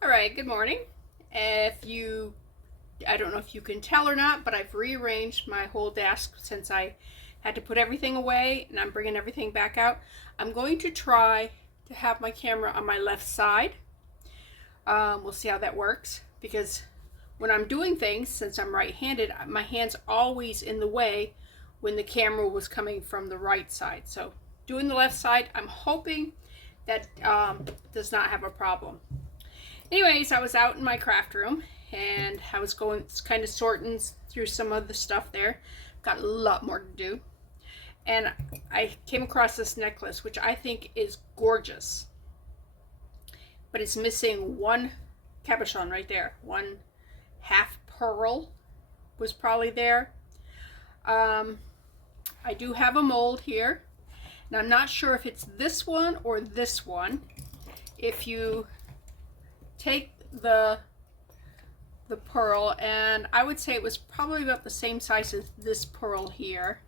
All right, good morning. I don't know if you can tell or not, but I've rearranged my whole desk since I had to put everything away and I'm bringing everything back out. I'm going to try to have my camera on my left side. We'll see how that works because when I'm doing things, since I'm right-handed, my hand's always in the way when the camera was coming from the right side. So doing the left side, I'm hoping that does not have a problem. Anyways, I was out in my craft room and I was going kind of sorting through some of the stuff there. Got a lot more to do. And I came across this necklace, which I think is gorgeous. But it's missing one cabochon right there. One half pearl was probably there. I do have a mold here. Now I'm not sure if it's this one or this one. If you take the pearl, and I would say it was probably about the same size as this pearl here,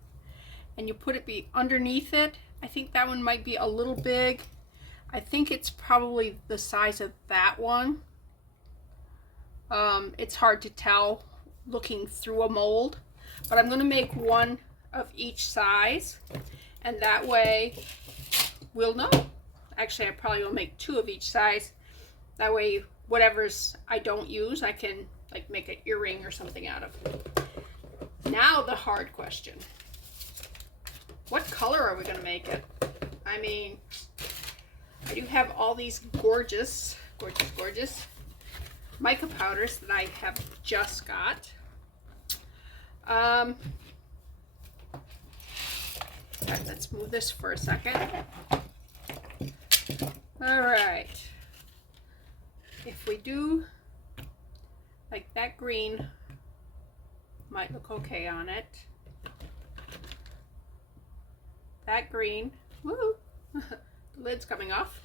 and you put it underneath it. I think that one might be a little big. I think it's probably the size of that one. It's hard to tell looking through a mold, but I'm going to make one of each size, and that way we'll know. Actually, I probably will make two of each size. That way, whatever's I don't use, I can like make an earring or something out of. Now the hard question. What color are we going to make it? I mean, I do have all these gorgeous mica powders that I have just got. Let's move this for a second. All right. If we do like that green, might look okay on it. That green, woo, the lid's coming off,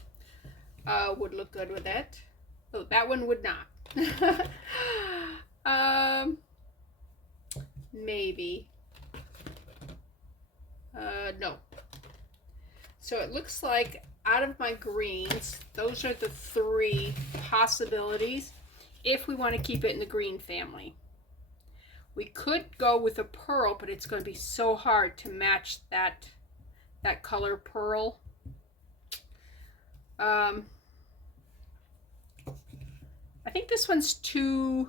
would look good with it. Oh, that one would not. Maybe. No. So it looks like out of my greens, those are the three possibilities if we want to keep it in the green family. We could go with a pearl, but it's going to be so hard to match that color pearl. I think this one's too,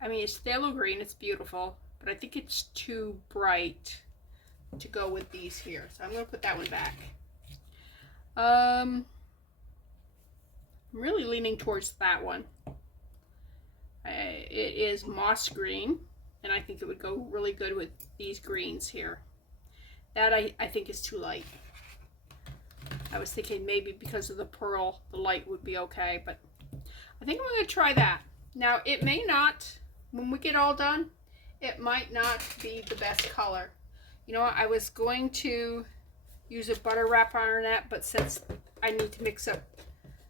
I mean, it's phthalo green, it's beautiful, but I think it's too bright to go with these here. So I'm going to put that one back. I'm really leaning towards that one. It is moss green, and I think it would go really good with these greens here. That I think is too light. I was thinking maybe because of the pearl, the light would be okay, but I think I'm going to try that. Now, it may not, when we get all done, it might not be the best color. You know what, I was going to use a butter wrap on that, but since I need to mix up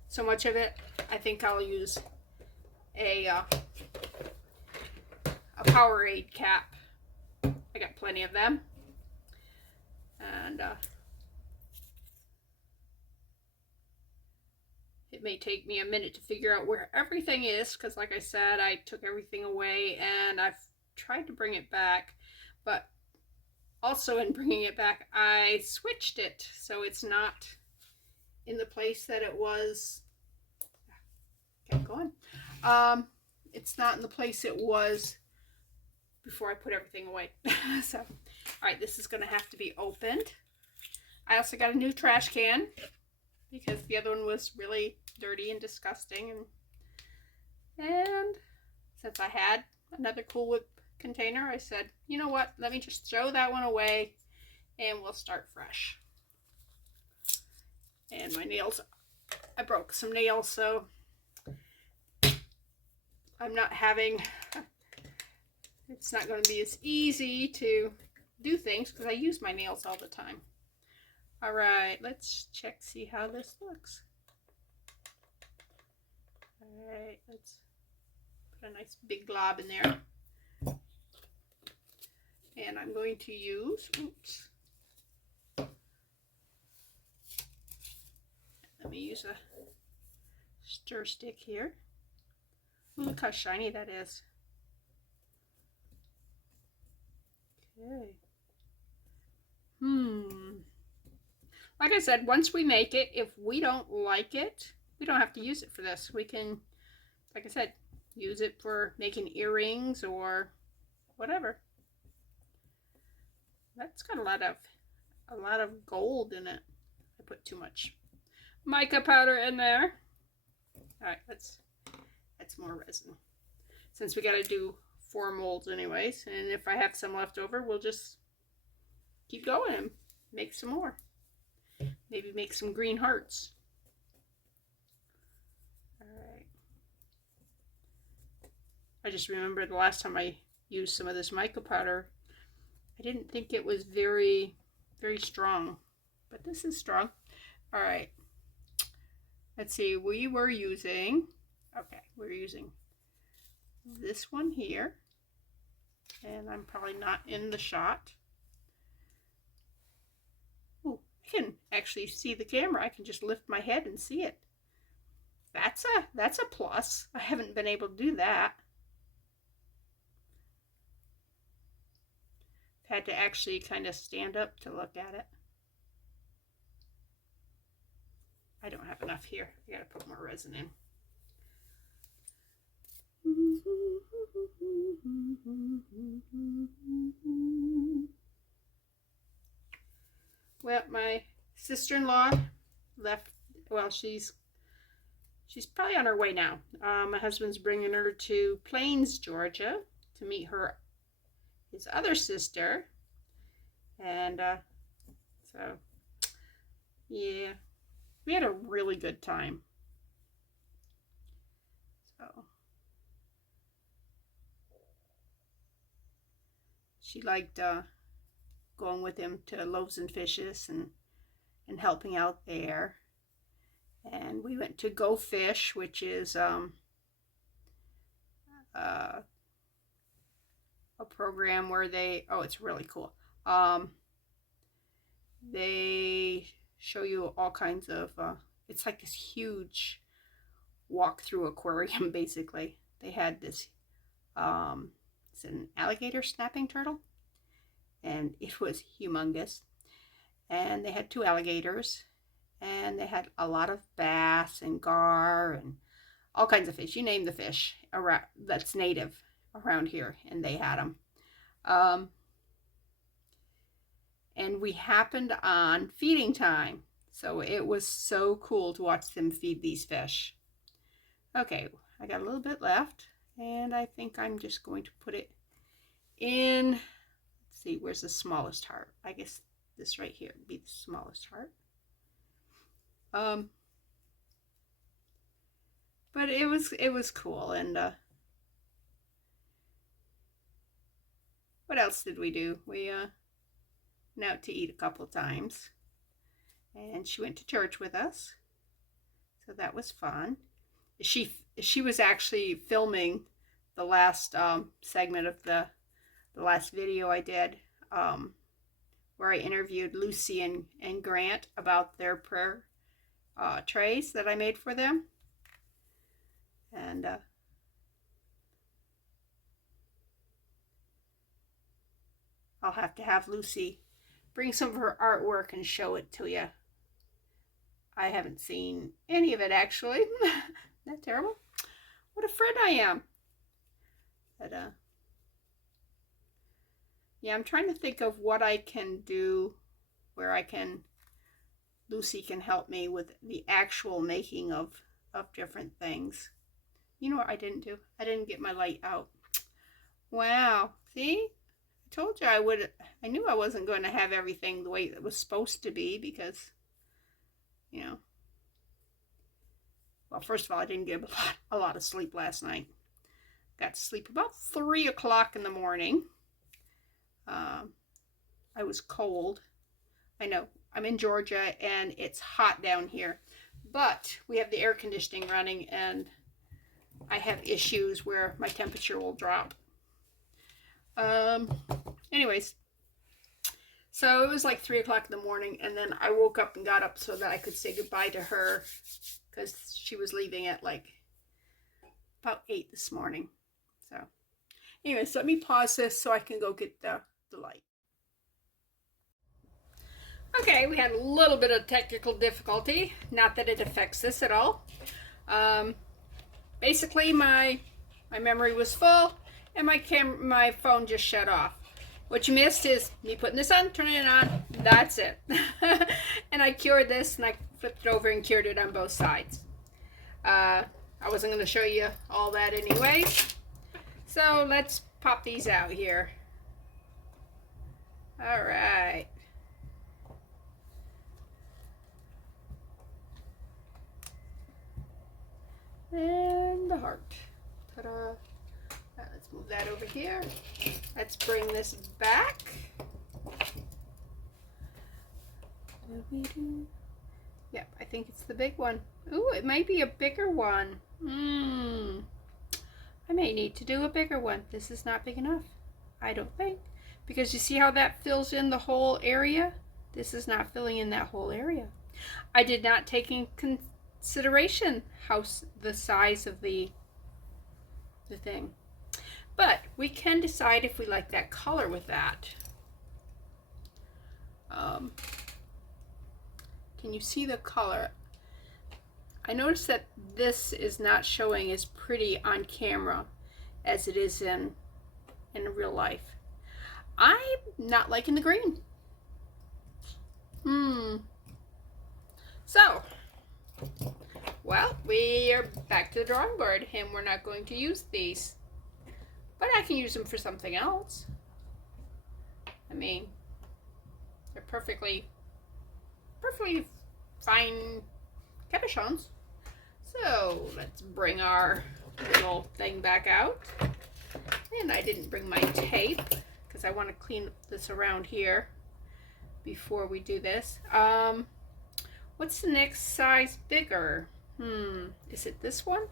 so much of it, I think I'll use a Powerade cap. I got plenty of them. And it may take me a minute to figure out where everything is, because like I said, I took everything away and I've tried to bring it back, but also in bringing it back, I switched it so it's not in the place that it was. Kept going. It's not in the place it was before I put everything away. So, all right, this is going to have to be opened. I also got a new trash can because the other one was really dirty and disgusting, and since I had another Cool Whip container, I said, you know what, let me just throw that one away and we'll start fresh. And my nails, I broke some nails, so I'm not having, it's not going to be as easy to do things because I use my nails all the time. All right, let's check, see how this looks. All right, let's put a nice big glob in there. And I'm going to use, oops, let me use use a stir stick here. Look how shiny that is. Okay. Like I said, once we make it, if we don't like it, we don't have to use it for this. We can, like I said, use it for making earrings or whatever. That's got a lot of gold in it. I put too much mica powder in there. All right, that's more resin. Since we got to do 4 molds anyways, and if I have some left over, we'll just keep going and make some more. Maybe make some green hearts. All right. I just remember the last time I used some of this mica powder, I didn't think it was very, very strong, but this is strong. All right. Let's see, we were using this one here, and I'm probably not in the shot. Oh, I can actually see the camera. I can just lift my head and see it. That's a plus. I haven't been able to do that. I've had to actually kind of stand up to look at it. I don't have enough here. I gotta put more resin in. Well, my sister-in-law left. Well, she's probably on her way now. My husband's bringing her to Plains, Georgia, to meet his other sister, and so yeah, we had a really good time. So she liked going with him to Loaves and Fishes and helping out there. And we went to Go Fish, which is a program where it's really cool. They show you all kinds of, it's like this huge walk-through aquarium, basically. They had this, it's an alligator snapping turtle, and it was humongous. And they had 2 alligators, and they had a lot of bass and gar and all kinds of fish. You name the fish around that's native around here, and they had them. And we happened on feeding time, so it was so cool to watch them feed these fish. Okay, I got a little bit left, and I think I'm just going to put it in. Let's see, where's the smallest heart? I guess this right here would be the smallest heart. But it was cool. And what else did we do? We went out to eat a couple of times, and she went to church with us, so that was fun. She was actually filming the last segment of the last video I did, where I interviewed Lucy and Grant about their prayer trays that I made for them. And I'll have to have Lucy bring some of her artwork and show it to you. I haven't seen any of it, actually. Not terrible. What a friend I am. But yeah, I'm trying to think of what I can do where Lucy can help me with the actual making of different things. You know what I didn't do? I didn't get my light out. Wow. See? I told you I would. I knew I wasn't going to have everything the way it was supposed to be because, you know. Well, first of all, I didn't get a lot of sleep last night. Got to sleep about 3 o'clock in the morning. I was cold. I know. I'm in Georgia and it's hot down here. But we have the air conditioning running and I have issues where my temperature will drop. Anyways, So it was like 3 o'clock in the morning, and then I woke up and got up so that I could say goodbye to her because she was leaving at like about 8 this morning. So anyways, let me pause this so I can go get the light. Okay, we had a little bit of technical difficulty. Not that it affects this at all. Basically, my memory was full, and my phone just shut off. What you missed is me putting this on, turning it on. That's it. And I cured this, and I flipped it over and cured it on both sides. I wasn't going to show you all that anyways. So let's pop these out here. All right. And the heart. Ta-da. Let's move that over here. Let's bring this back. Yep, I think it's the big one. Ooh, it might be a bigger one. I may need to do a bigger one. This is not big enough, I don't think. Because you see how that fills in the whole area? This is not filling in that whole area. I did not take in consideration the size of the thing. But we can decide if we like that color with that. Can you see the color? I noticed that this is not showing as pretty on camera as it is in real life. I'm not liking the green. So, well, we are back to the drawing board, and we're not going to use these. But I can use them for something else. I mean, they're perfectly fine cabochons. So let's bring our little thing back out. And I didn't bring my tape because I want to clean this around here before we do this. What's the next size bigger? Is it this one?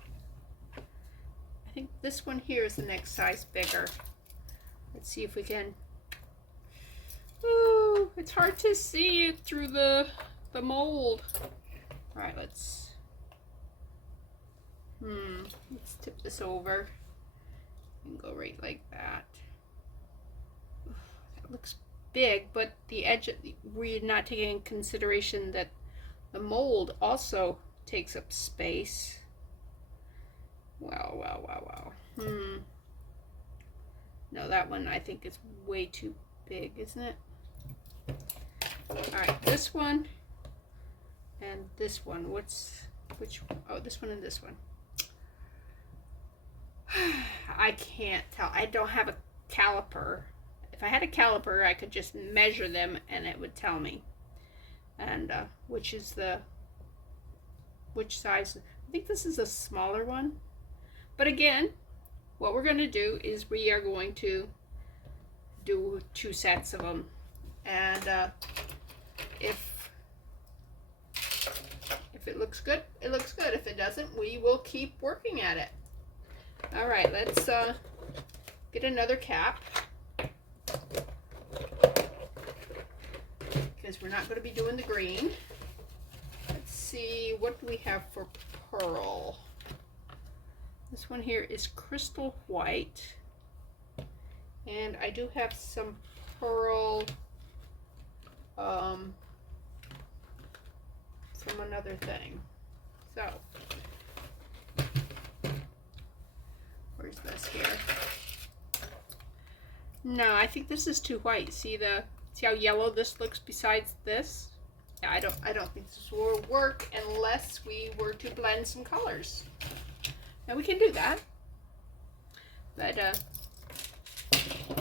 I think this one here is the next size bigger. Let's see if we can. Ooh, it's hard to see it through the mold. All right, let's tip this over and go right like that. That looks big, but the edge, we're not taking in consideration that the mold also takes up space. Wow. No, that one I think is way too big, isn't it? All right, this one and this one. Which? Oh, this one and this one. I can't tell. I don't have a caliper. If I had a caliper, I could just measure them and it would tell me. And which size. I think this is a smaller one. But again, what we're going to do is we are going to do 2 sets of them. And if it looks good, it looks good. If it doesn't, we will keep working at it. All right, let's get another cap. Because we're not going to be doing the green. Let's see, what do we have for pearl? This one here is crystal white. And I do have some pearl from another thing. So, where's this here? No, I think this is too white. See how yellow this looks besides this? Yeah, I don't think this will work unless we were to blend some colors. Now we can do that. But all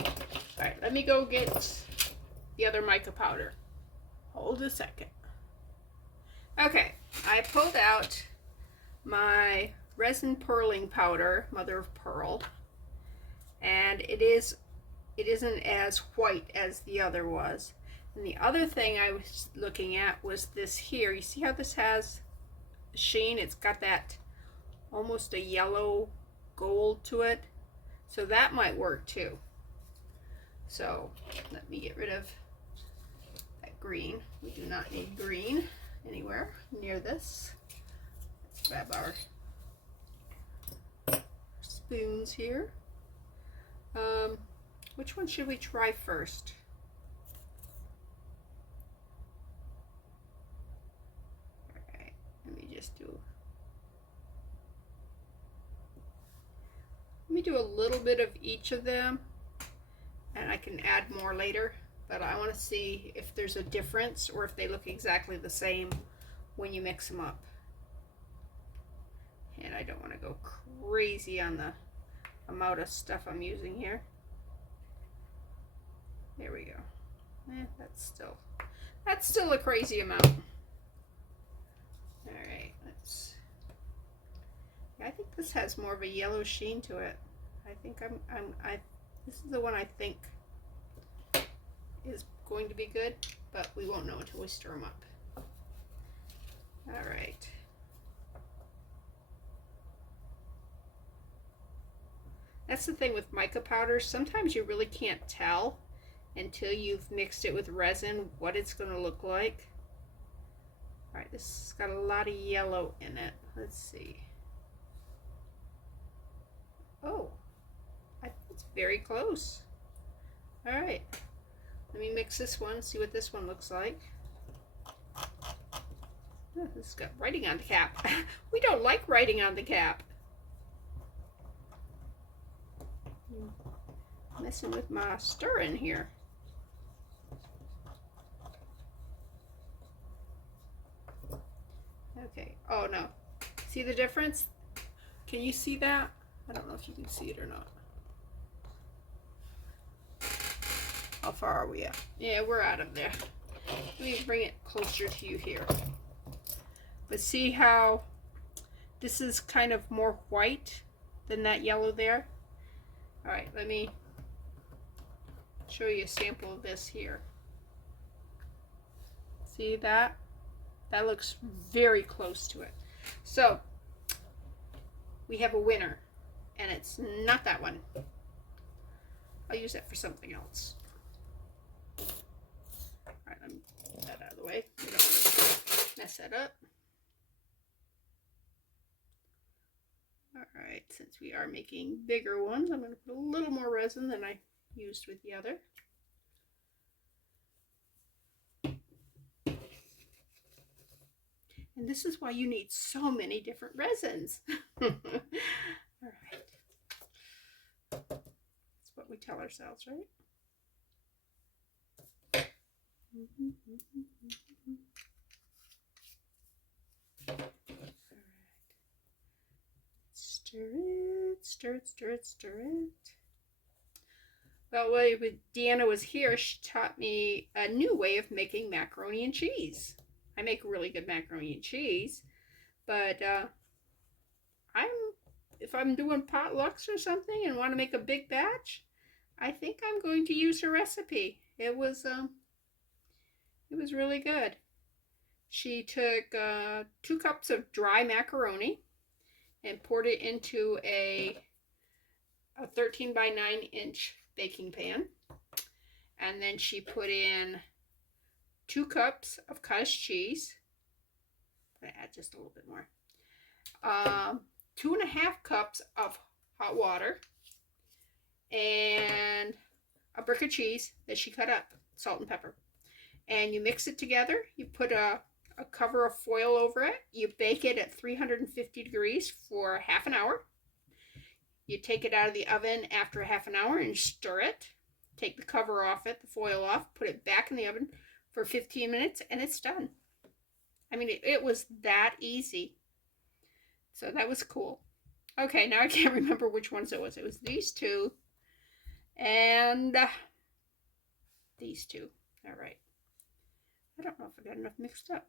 right, let me go get the other mica powder. Hold a second. Okay, I pulled out my resin purling powder, mother of pearl, and it isn't as white as the other was. And the other thing I was looking at was this here. You see how this has a sheen? It's got that almost a yellow gold to it. So that might work too. So let me get rid of green. We do not need green anywhere near this. Let's grab our spoons here. Which one should we try first? Alright, let me do a little bit of each of them, and I can add more later, but I want to see if there's a difference or if they look exactly the same when you mix them up. And I don't want to go crazy on the amount of stuff I'm using here. There we go. That's still a crazy amount. All right, I think this has more of a yellow sheen to it. I think this is the one I think is going to be good, but we won't know until we stir them up. All right. That's the thing with mica powders. Sometimes you really can't tell until you've mixed it with resin what it's going to look like. All right, this has got a lot of yellow in it. Let's see. Oh, it's very close. All right, let me mix this one, see what this one looks like. Oh, this has got writing on the cap. We don't like writing on the cap. Messing with my stirring here. Okay. Oh no. See the difference? Can you see that? I don't know if you can see it or not. How far are we at? Yeah, we're out of there. Let me bring it closer to you here. But see how this is kind of more white than that yellow there? All right, let me show you a sample of this here. See that? That looks very close to it. So we have a winner, and it's not that one. I'll use that for something else. All right, let me get that out of the way. We don't want to mess that up. All right, since we are making bigger ones, I'm going to put a little more resin than I used with the other. And this is why you need so many different resins. All right. That's what we tell ourselves, right? All right. Stir it, stir it, stir it, stir it. Well, when Deanna was here, she taught me a new way of making macaroni and cheese. I make really good macaroni and cheese, but if I'm doing potlucks or something and want to make a big batch, I think I'm going to use her recipe. It was really good. She took 2 cups of dry macaroni and poured it into a 13 by 9 inch baking pan, and then she put in 2 cups of cottage cheese. I'm going to add just a little bit more. 2.5 cups of hot water, and a brick of cheese that she cut up, salt and pepper. And you mix it together. You put a cover of foil over it. You bake it at 350 degrees for half an hour. You take it out of the oven after a half an hour and stir it. Take the cover off it, the foil off, put it back in the oven for 15 minutes, and it's done. I mean, it was that easy. So that was cool. Okay, now I can't remember which ones it was. It was these two and these two. All right. I don't know if I got enough mixed up.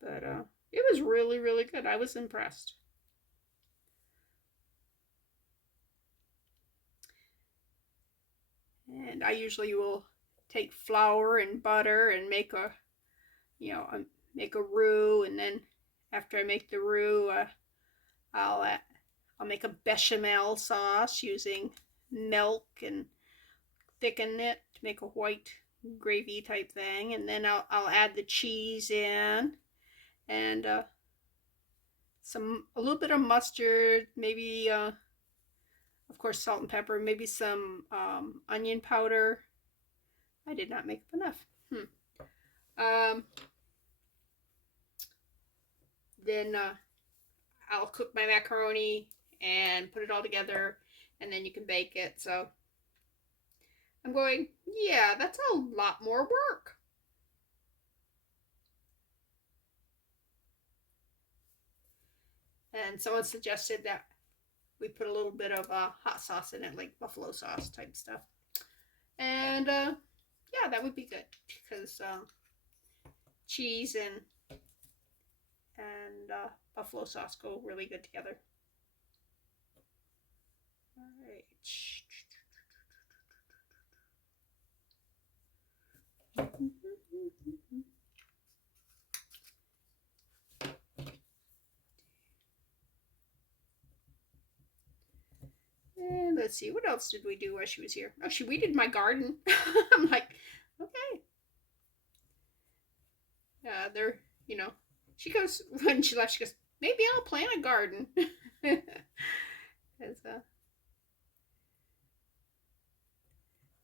But it was really, really good. I was impressed. And I usually will take flour and butter and make make a roux, and then after I make the roux, I'll make a bechamel sauce using milk and thicken it to make a white gravy type thing, and then I'll add the cheese in, and a little bit of mustard, maybe of course salt and pepper, maybe some onion powder. I did not make up enough. Then I'll cook my macaroni and put it all together, and then you can bake it. So I'm going, yeah, that's a lot more work. And someone suggested that we put a little bit of hot sauce in it, like buffalo sauce type stuff. And yeah, that would be good because cheese and buffalo sauce go really good together. All right. And let's see, what else did we do while she was here? Oh, she weeded my garden. I'm like, okay. They're, she goes, when she left, she goes, maybe I'll plant a garden.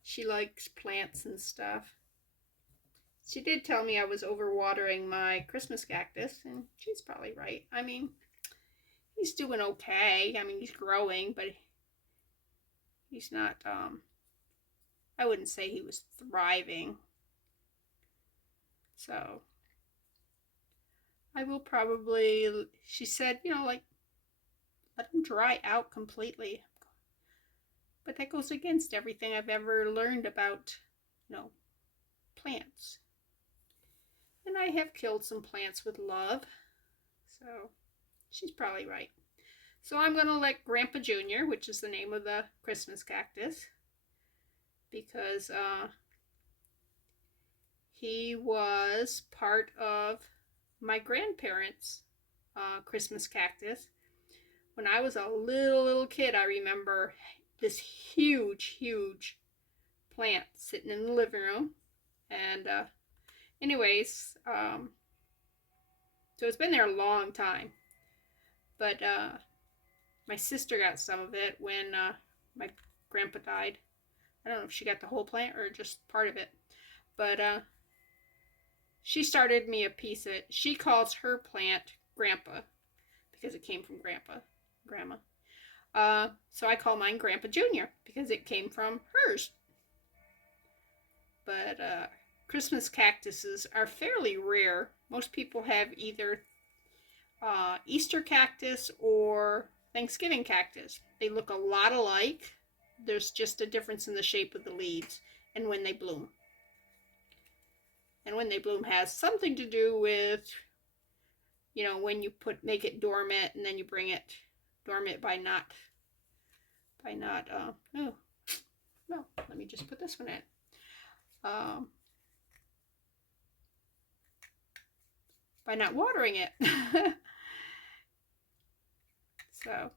She likes plants and stuff. She did tell me I was overwatering my Christmas cactus, and she's probably right. I mean, he's doing okay. I mean, he's growing, but he's not, I wouldn't say he was thriving. So I will probably, she said, like, let him dry out completely. But that goes against everything I've ever learned about, plants. And I have killed some plants with love. So she's probably right. So I'm going to let Grandpa Jr., which is the name of the Christmas cactus, because he was part of my grandparents' Christmas cactus. When I was a little kid, I remember this huge plant sitting in the living room. And anyways, so it's been there a long time. But my sister got some of it when my grandpa died. I don't know if she got the whole plant or just part of it. But she started me a piece of it. She calls her plant Grandpa because it came from Grandma. So I call mine Grandpa Jr. because it came from hers. But Christmas cactuses are fairly rare. Most people have either Easter cactus or Thanksgiving cactus. They look a lot alike. There's just a difference in the shape of the leaves and when they bloom. And when they bloom has something to do with, when you make it dormant and then you bring it dormant by not, no, let me just put this one in. By not watering it. So,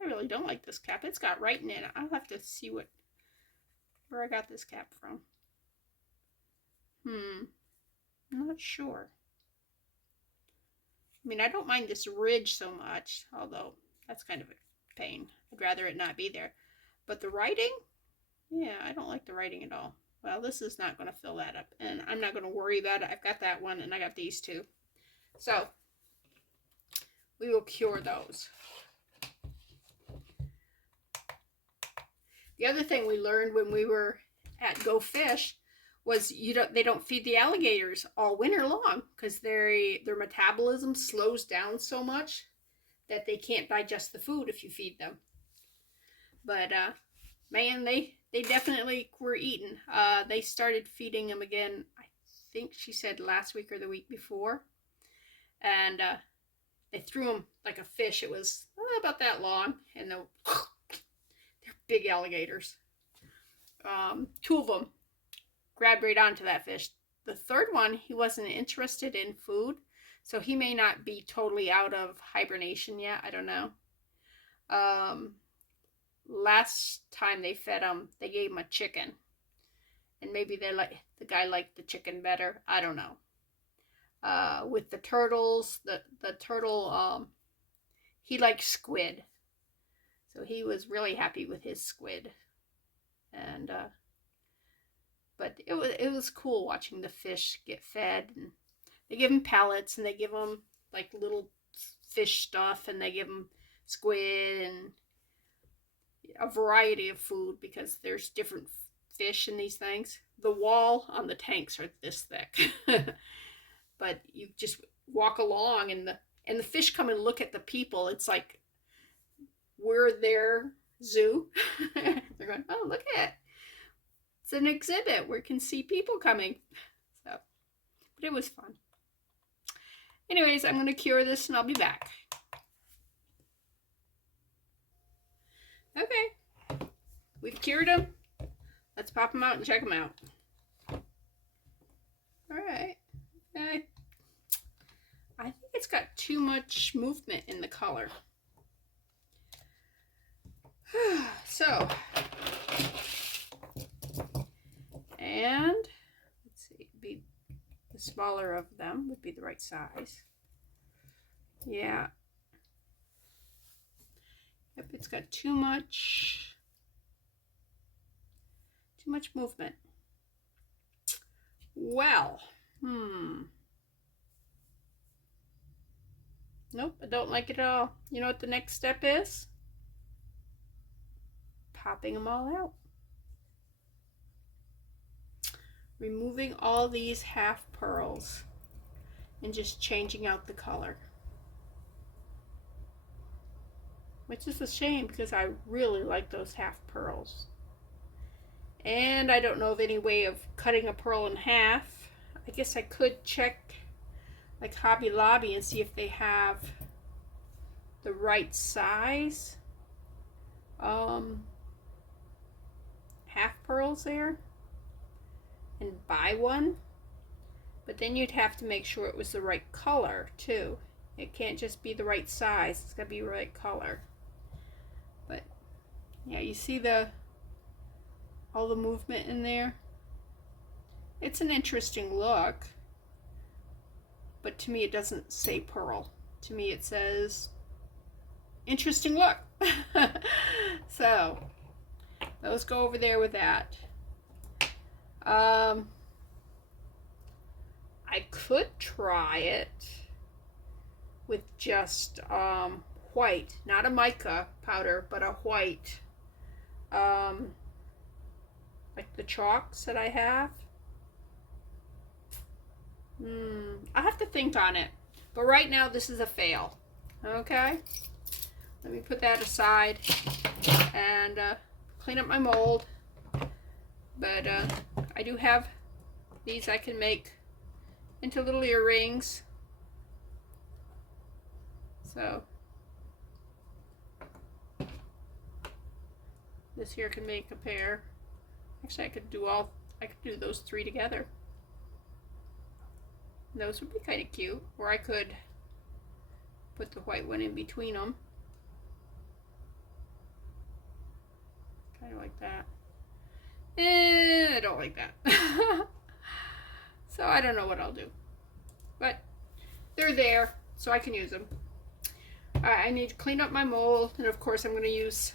I really don't like this cap. It's got writing in it. I'll have to see where I got this cap from. I'm not sure. I mean, I don't mind this ridge so much, although that's kind of a pain. I'd rather it not be there. But the writing, yeah, I don't like the writing at all. Well, this is not going to fill that up, and I'm not going to worry about it. I've got that one, and I got these two. So, we will cure those. The other thing we learned when we were at Go Fish was they don't feed the alligators all winter long because their metabolism slows down so much that they can't digest the food if you feed them. But man, they definitely were eaten. They started feeding them again, I think she said last week or the week before. And they threw them like a fish. It was about that long. And they're big alligators. Two of them grabbed right onto that fish. the third one, he wasn't interested in food, so he may not be totally out of hibernation yet. I don't know. Last time they fed him, they gave him a chicken, and maybe the guy liked the chicken better. I don't know. With the turtles, the turtle, he liked squid, so he was really happy with his squid, and but it was cool watching the fish get fed. And they give him pellets, and they give him like little fish stuff, and they give him squid and a variety of food because there's different fish in these things. The wall on the tanks are this thick, but you just walk along, and the fish come and look at the people. It's like we're their zoo. They're going, oh, look at it. It's an exhibit where you can see people coming. So, but it was fun. Anyways, I'm going to cure this and I'll be back. Okay, we've cured them. Let's pop them out and check them out. All right. I think it's got too much movement in the color. So, and let's see, be the smaller of them would be the right size. Yeah. Yep, it's got too much movement. Well, nope, I don't like it at all. You know what the next step is? Popping them all out. Removing all these half pearls and just changing out the color. Which is a shame because I really like those half pearls. And I don't know of any way of cutting a pearl in half. I guess I could check like Hobby Lobby and see if they have the right size half pearls there and buy one. But then you'd have to make sure it was the right color too. It can't just be the right size. It's got to be the right color. But yeah, you see all the movement in there. It's an interesting look, but to me it doesn't say pearl. To me it says interesting look. So those go over there with that. I could try it with just white, not a mica powder, but a white, like the chalks that I have. I'll have to think on it, but right now this is a fail. Okay, let me put that aside and clean up my mold. But I do have these I can make into little earrings. So this here can make a pair. Actually, I could do those three together. And those would be kind of cute. Or I could put the white one in between them. Kind of like that. I don't like that. So I don't know what I'll do. But they're there, so I can use them. I need to clean up my mold, and of course I'm going to use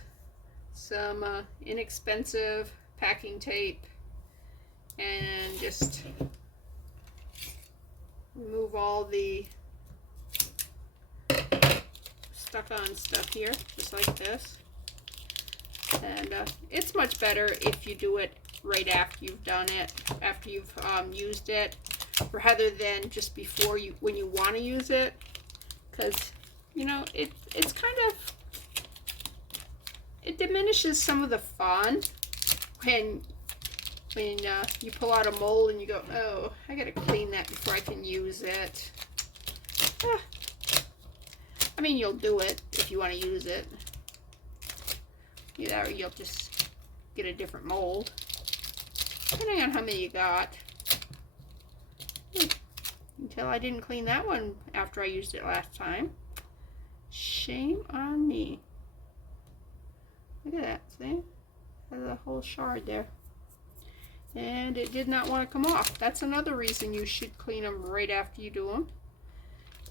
some inexpensive packing tape and just remove all the stuck on stuff here, just like this. And it's much better if you do it right after you've done it, after you've used it, rather than just before when you want to use it, because you know it's kind of, it diminishes some of the fun when you pull out a mold and you go, oh, I gotta clean that before I can use it. I mean, you'll do it if you want to use it. Or you'll just get a different mold, depending on how many you got. until I didn't clean that one after I used it last time. Shame on me. Look at that, see? There's a whole shard there. And it did not want to come off. That's another reason you should clean them right after you do them.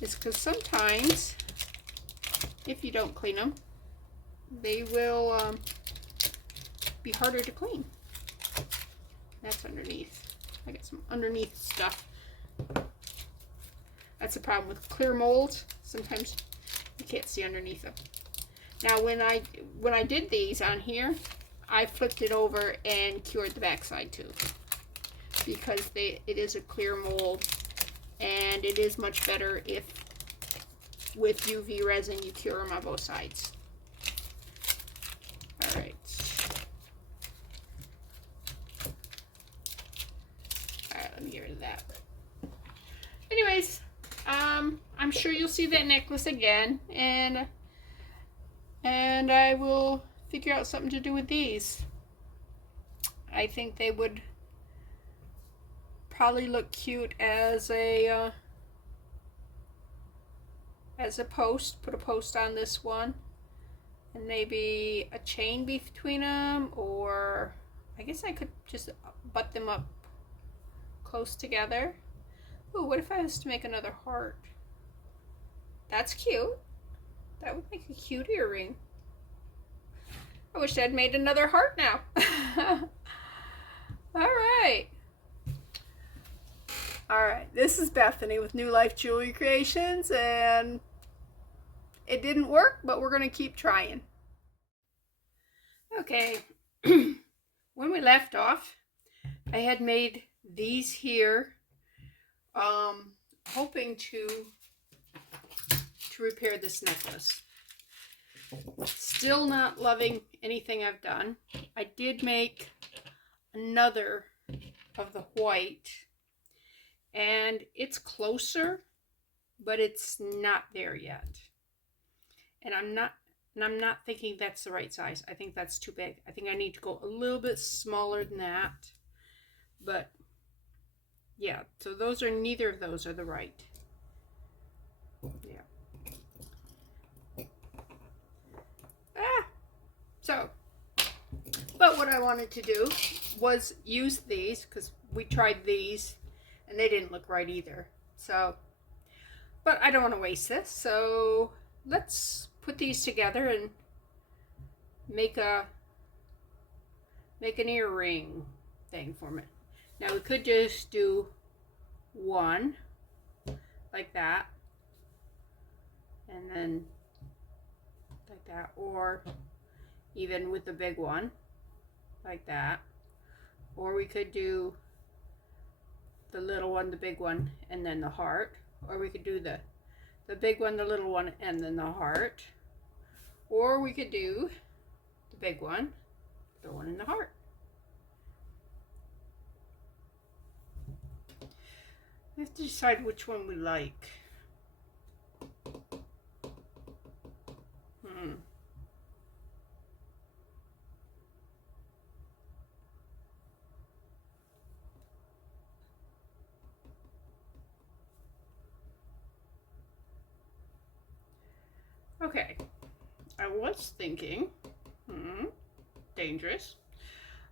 It's because sometimes, if you don't clean them, they will be harder to clean. That's underneath. I got some underneath stuff. That's the problem with clear molds. Sometimes you can't see underneath them. Now when I did these on here, I flipped it over and cured the backside too, because it is a clear mold, and it is much better if with UV resin you cure them on both sides. All right. All right, let me get rid of that. Anyways, I'm sure you'll see that necklace again, and I will figure out something to do with these. I think they would probably look cute as a post. Put a post on this one, and maybe a chain between them, or I guess I could just butt them up close together. Ooh, what if I was to make another heart? That's cute. That would make a cute earring. I wish I'd made another heart now. Alright. Alright, this is Bethany with New Life Jewelry Creations, and it didn't work, but we're going to keep trying. Okay, when we left off, I had made these here, hoping to repair this necklace. Still not loving anything I've done. I did make another of the white, and it's closer, but it's not there yet. And I'm not thinking that's the right size. I think that's too big. I think I need to go a little bit smaller than that. But yeah, so those are, neither of those are the right. Yeah. So, but what I wanted to do was use these, because we tried these and they didn't look right either. So, but I don't want to waste this, so let's put these together and make an earring thing for me. Now we could just do one like that, and then like that, or even with the big one like that, or we could do the little one, the big one, and then the heart, or we could do the big one, the little one, and then the heart, or we could do the big one, the one, and the heart. We have to decide which one we like. Okay, I was thinking, dangerous,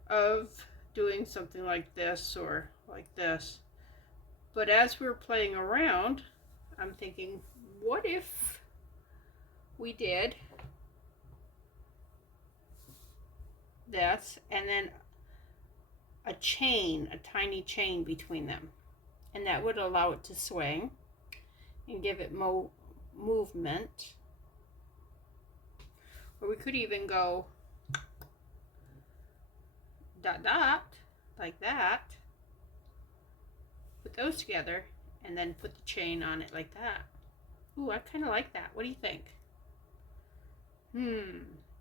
of doing something like this or like this. But as we're playing around, I'm thinking, what if we did this and then a chain, a tiny chain between them, and that would allow it to swing and give it movement. Or we could even go dot dot like that, put those together, and then put the chain on it like that. Ooh, I kind of like that. What do you think?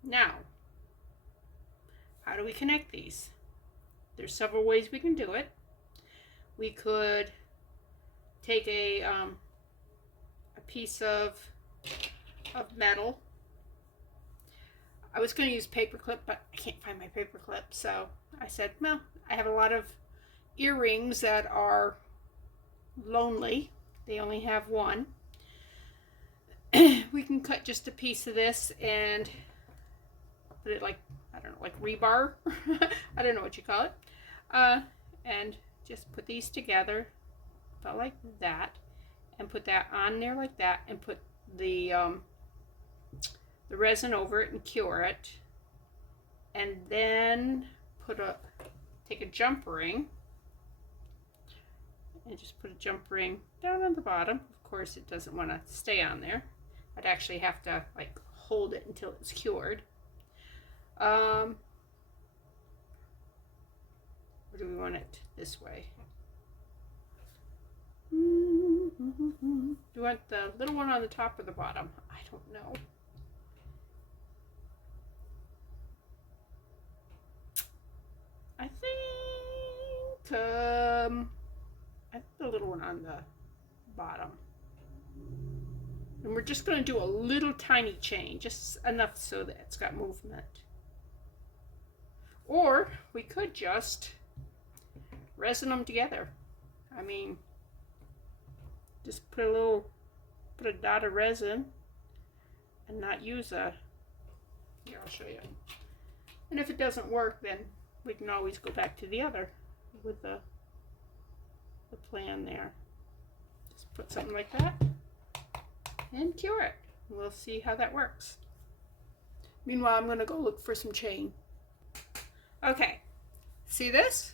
Now, how do we connect these? There's several ways we can do it. We could take a piece of metal. I was going to use paper clip, but I can't find my paper clip, so I said, well, I have a lot of earrings that are lonely. They only have one. We can cut just a piece of this and put it like, I don't know, like rebar. I don't know what you call it. And just put these together about like that, and put that on there like that, and put the resin over it and cure it, and then take a jump ring and just put a jump ring down on the bottom. Of course, it doesn't want to stay on there. I'd actually have to like hold it until it's cured. Or do we want it this way? Do you want the little one on the top or the bottom? I don't know. I think the little one on the bottom. And we're just going to do a little tiny chain, just enough so that it's got movement. Or we could just resin them together. I mean, just put a dot of resin and not use a, here, I'll show you. And if it doesn't work, then we can always go back to the other with the plan there. Just put something like that and cure it. We'll see how that works. Meanwhile, I'm going to go look for some chain. Okay, see this?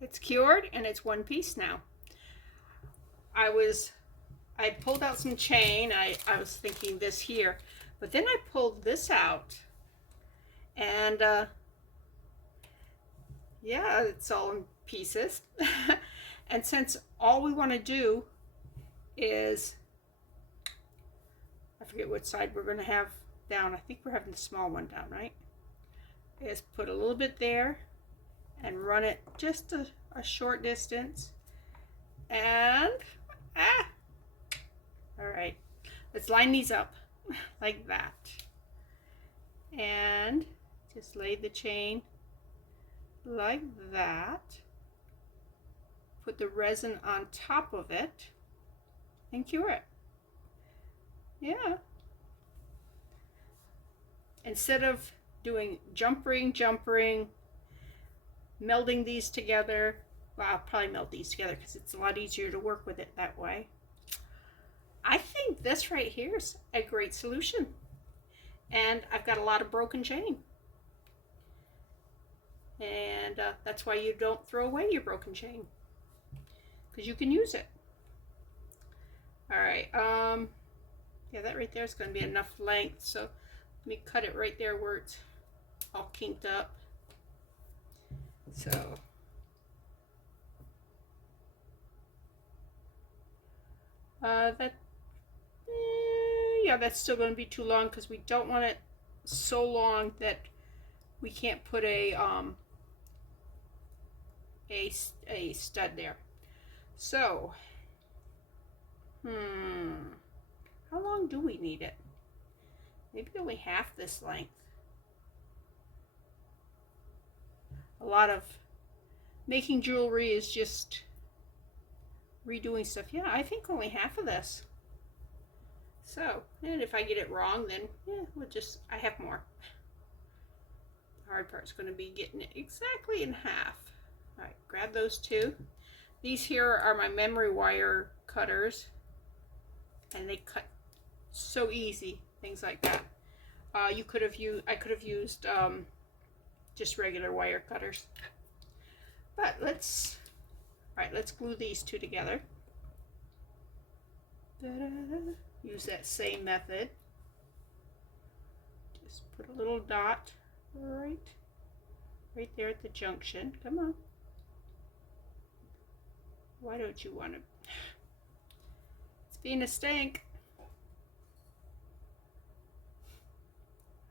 It's cured and it's one piece now. I pulled out some chain. I was thinking this here, but then I pulled this out, and yeah, it's all in pieces. And since all we want to do is, I forget what side we're going to have down. I think we're having the small one down, right? Is put a little bit there and run it just a short distance, and all right, let's line these up like that, and just lay the chain like that, put the resin on top of it and cure it. Yeah, instead of doing jump ring, melding these together. Well, I'll probably meld these together because it's a lot easier to work with it that way. I think this right here is a great solution. And I've got a lot of broken chain. And that's why you don't throw away your broken chain, because you can use it. All right, yeah, that right there is going to be enough length. So let me cut it right there where it's all kinked up. So yeah, that's still going to be too long, because we don't want it so long that we can't put a stud there. So how long do we need it? Maybe only half this length. A lot of making jewelry is just redoing stuff. Yeah, I think only half of this. So, and if I get it wrong, then yeah, I have more. The hard part's going to be getting it exactly in half. All right, grab those two. These here are my memory wire cutters, and they cut so easy, things like that. I could have used just regular wire cutters. But let's glue these two together. Use that same method. Just put a little dot right there at the junction. Come on. Why don't you want to? It's being a stank. All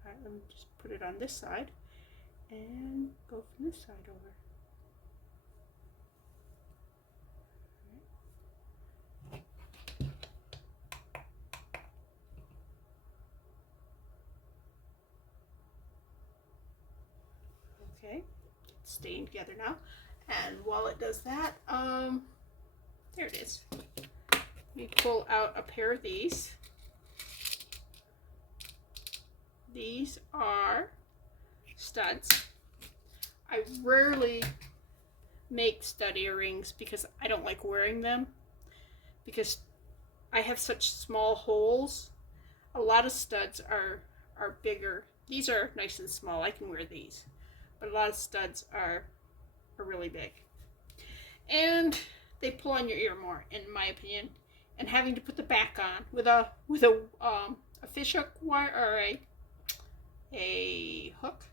right, let me just put it on this side and go from this side over. Okay, it's staying together now. And while it does that, there it is. Let me pull out a pair of these. These are studs. I rarely make stud earrings because I don't like wearing them, because I have such small holes. A lot of studs are bigger. These are nice and small. I can wear these. But a lot of studs are really big. And they pull on your ear more, in my opinion. And having to put the back on with a fish hook wire, or a hook,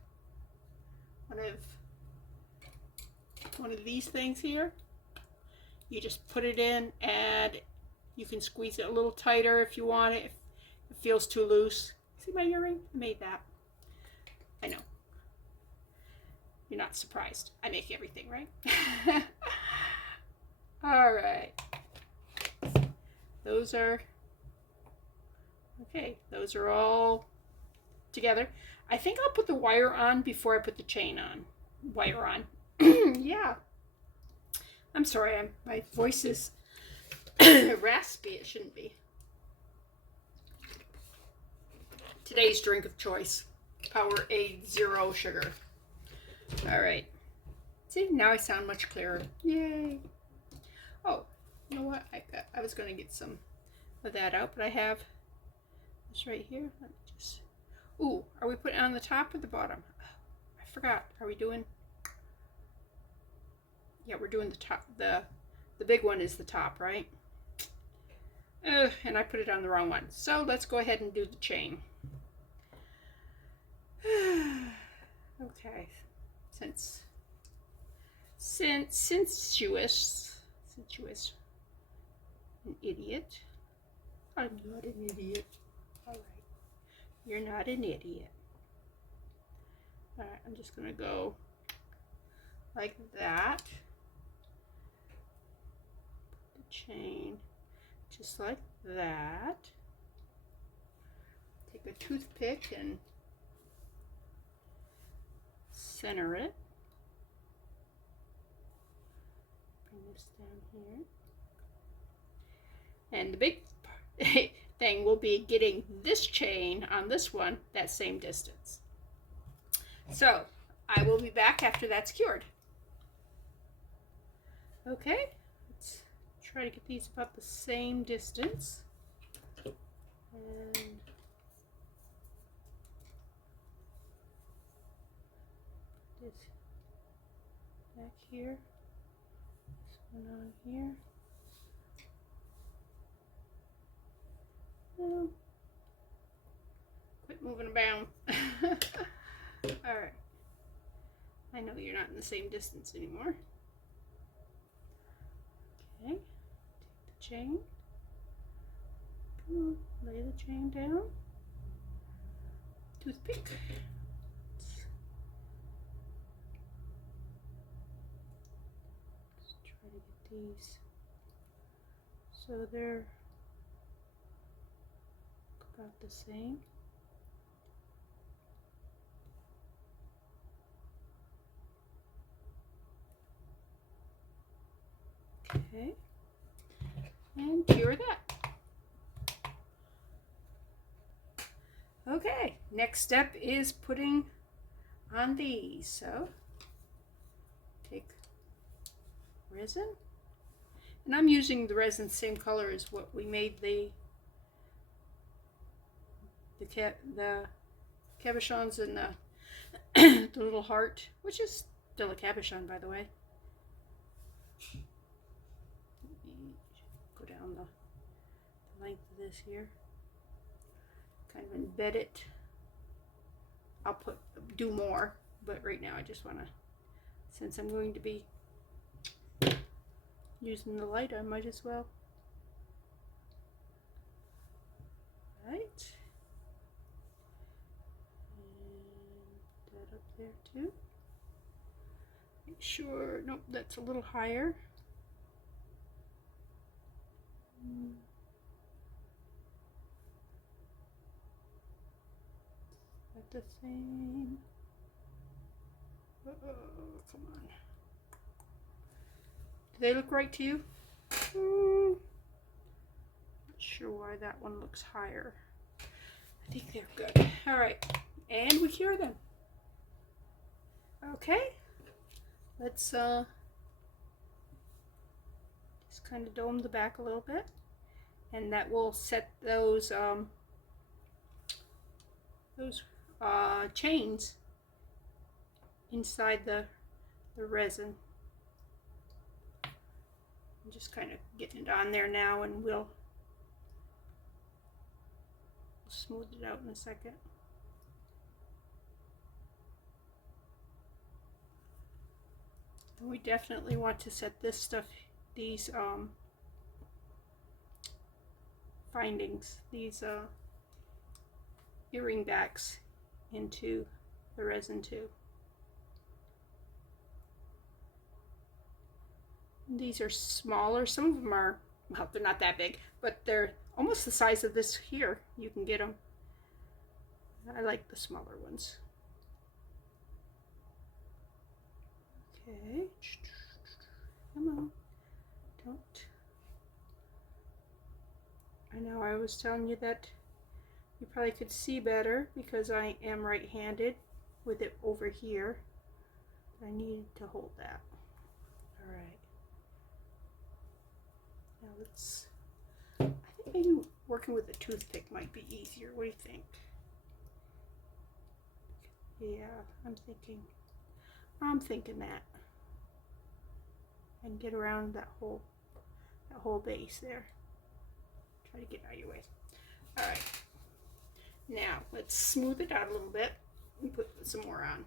one of these things here. You just put it in, and you can squeeze it a little tighter if you want it. If it feels too loose. See my earring? I made that. I know. You're not surprised. I make everything, right? All right. Those are okay. Those are all together. I think I'll put the wire on before I put the chain on. Wire on. Yeah. I'm sorry. My voice is raspy. It shouldn't be. Today's drink of choice. Powerade Zero Sugar. All right. See, now I sound much clearer. Yay. Oh, you know what? I was going to get some of that out, but I have this right here. Let me just... Ooh, are we putting it on the top or the bottom? I forgot. Are we doing... Yeah, we're doing the top. The big one is the top, right? And I put it on the wrong one. So let's go ahead and do the chain. Okay. Sensuous, an idiot. I'm not an idiot. All right. You're not an idiot. All right, I'm just gonna go like that. Put the chain just like that. Take a toothpick and center it. Bring this down here. And the big thing will be getting this chain on this one that same distance. So I will be back after that's cured. Okay, let's try to get these about the same distance. And this back here, this one on here. Oh, quit moving about. All right. I know you're not in the same distance anymore. Okay. Take the chain. Lay the chain down. Toothpick. Let's try to get these so they're about the same. Okay, and cure that. Okay, next step is putting on these. So take resin, and I'm using the resin same color as what we made the cabochons and the little heart, which is still a cabochon, by the way. Go down the length of this here, kind of embed it. I'll do more, but right now I just want to, since I'm going to be using the light, I might as well. Right. Up there too. Make sure, nope, that's a little higher. At the same. Oh, come on. Do they look right to you? Sure why that one looks higher. I think they're good. All right, and we cure them. Okay, let's just kind of dome the back a little bit, and that will set those chains inside the resin. I'm just kind of getting it on there now, and we'll smooth it out in a second. And we definitely want to set this stuff, these findings, these earring backs into the resin too. These are smaller. Some of them are, well, they're not that big, but they're almost the size of this here. You can get them. I like the smaller ones. Okay. Come on. Don't. I know I was telling you that you probably could see better because I am right-handed with it over here. I need to hold that. All right. Now let's, I think maybe working with a toothpick might be easier. What do you think? Yeah, I'm thinking that. And get around that whole base there. Try to get out of your way. All right. Now let's smooth it out a little bit and put some more on.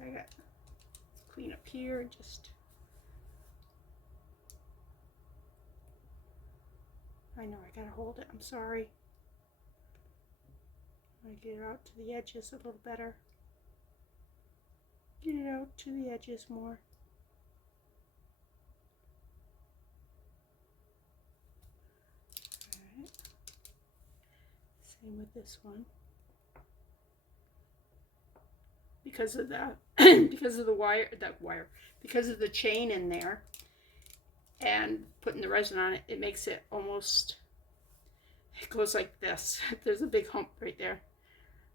I got, let's clean up here and just. I know I gotta hold it. I'm sorry. I get it out to the edges a little better. Get it out to the edges more. Alright. Same with this one. Because of the because of the because of the chain in there and putting the resin on it, it makes it almost, it goes like this. There's a big hump right there.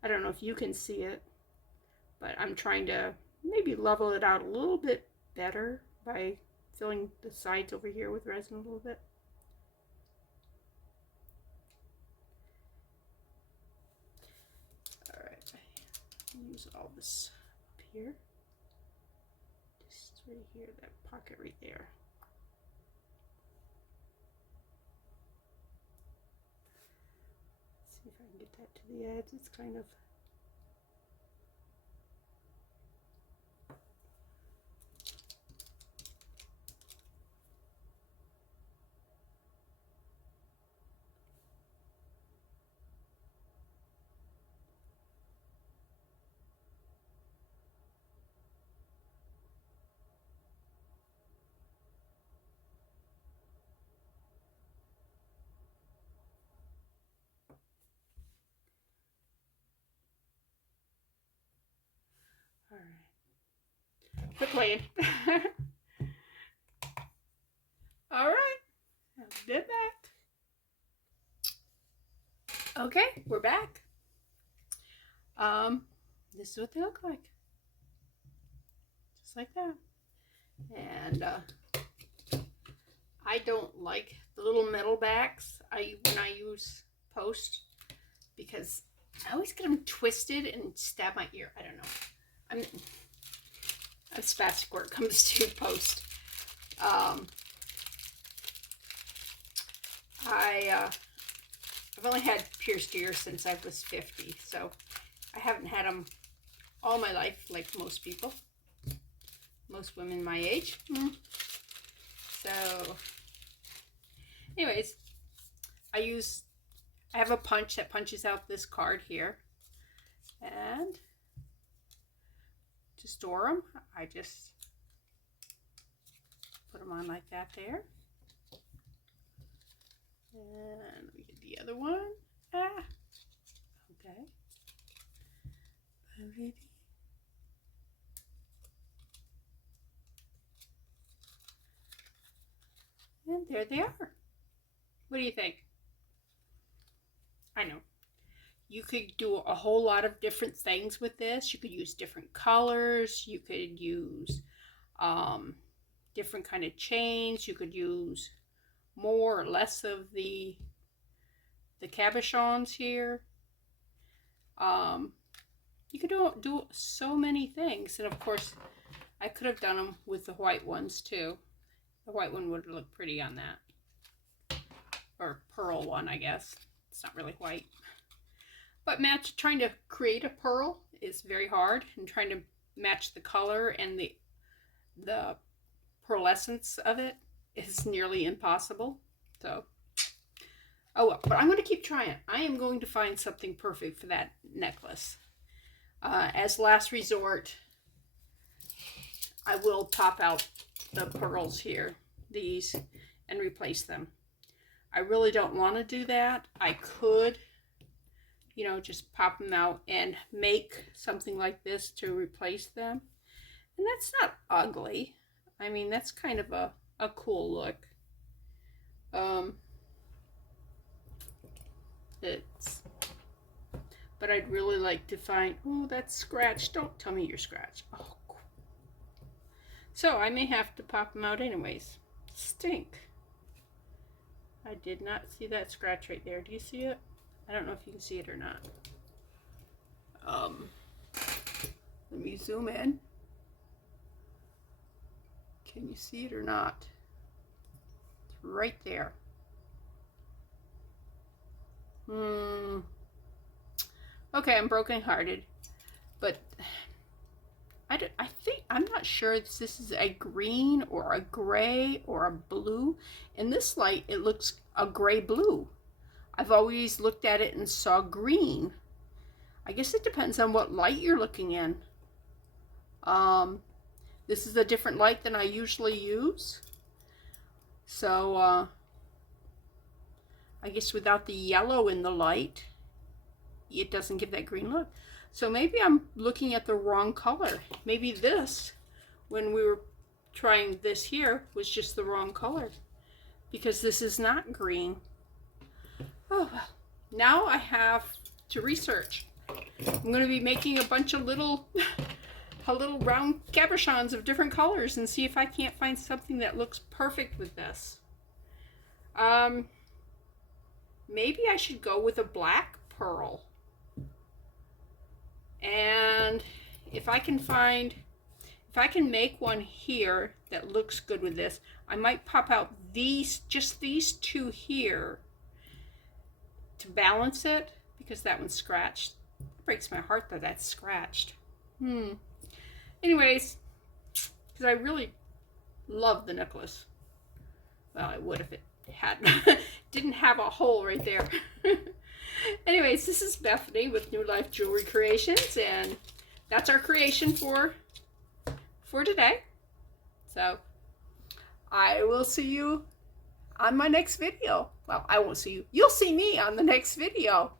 I don't know if you can see it, but I'm trying to maybe level it out a little bit better by filling the sides over here with resin a little bit. All right, use all this up here. Just right here, that pocket right there. See if I can get that to the edge. It's kind of. All right. Quit playing. All right. I did that. Okay, we're back. This is what they look like. Just like that. And I don't like the little metal backs when I use post, because I always get them twisted and stab my ear. I don't know. I'm spastic where it comes to post. I've only had pierced ears since I was 50, so I haven't had them all my life like most people, most women my age. So anyways, I have a punch that punches out this card here, and to store them, I just put them on like that there. And let me get the other one. Okay. Alrighty. And there they are. What do you think? I know. You could do a whole lot of different things with this. You could use different colors. You could use different kind of chains. You could use more or less of the cabochons here. You could do so many things. And of course, I could have done them with the white ones too. The white one would look pretty on that. Or pearl one, I guess. It's not really white. But trying to create a pearl is very hard, and trying to match the color and the pearlescence of it is nearly impossible. So, oh well, but I'm going to keep trying. I am going to find something perfect for that necklace. As last resort, I will pop out the pearls here, these, and replace them. I really don't want to do that. I could, you know, just pop them out and make something like this to replace them. And that's not ugly. I mean, that's kind of a cool look. But I'd really like to find, oh, that's scratched. Don't tell me you're scratched. Oh, cool. So I may have to pop them out anyways. Stink. I did not see that scratch right there. Do you see it? I don't know if you can see it or not. Let me zoom in. Can you see it or not? It's right there. Okay, I'm brokenhearted, but I'm not sure if this is a green or a gray or a blue. In this light, it looks a gray blue. I've always looked at it and saw green. I guess it depends on what light you're looking in. This is a different light than I usually use. So, I guess without the yellow in the light, it doesn't give that green look. So maybe I'm looking at the wrong color. Maybe this, when we were trying this here, was just the wrong color. Because this is not green. Oh, well. Now I have to research. I'm going to be making a bunch of little round cabochons of different colors and see if I can't find something that looks perfect with this. Maybe I should go with a black pearl. And if I can make one here that looks good with this, I might pop out just these two here to balance it, because that one's scratched. It breaks my heart that that's scratched. Anyways, because I really love the necklace. Well, I would if it had didn't have a hole right there. Anyways, this is Bethany with New Life Jewelry Creations, and that's our creation for today. So I will see you on my next video. Well, I won't see you. You'll see me on the next video.